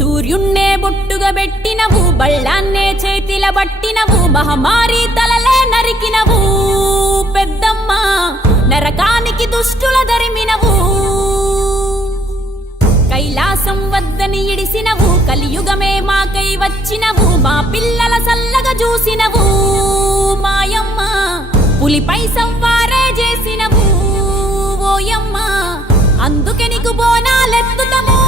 సూర్యున్నే బొట్టుగా పెట్టినవు, బళ్ళాన్నే చేతిల పట్టినవు, మహమారి తలలే నరికినవు పెద్దమ్మ, నరకానికి దుష్టుల దరిమినవు. కైలాసం వద్దని ఇడిసినవు, కలియుగమే మాకై వచ్చినవు, మా పిల్లల సల్లగా చూసినవు మాయమ్మ, పులిపై సవ్వారే చేసినవు ఓయమ్మ, అందుకే నీకు బోనాలెత్తుతము.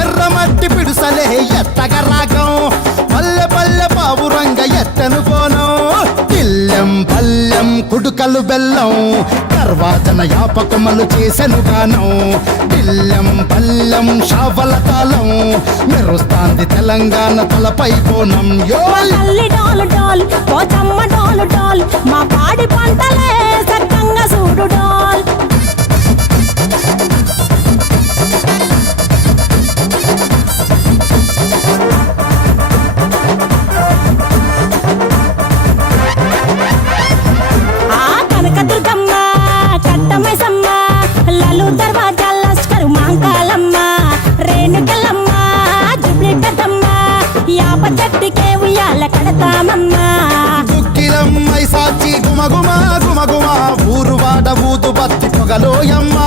ఎర్రమట్టి పిడుసలే ఎత్తగా రాగం, పల్లె పల్లె పావురంగ ఎత్తను కోనం, తిల్లెం పల్లెం కుడుకలు బెల్లం, తర్వాతన యాపకమలు చేసెను గానం, తిల్లెం పల్లెం షావల తాళం, మెరుస్తాంది తెలంగాణ తలపై కోణం. మా పాడి పంటలే సక్కంగా చూడు డాల్. దుక్కిలమ్మై సాచి గుమగుమ గుమగుమ, ఊరు వాడ ఊదు బత్తి పొగలోయమ్మా,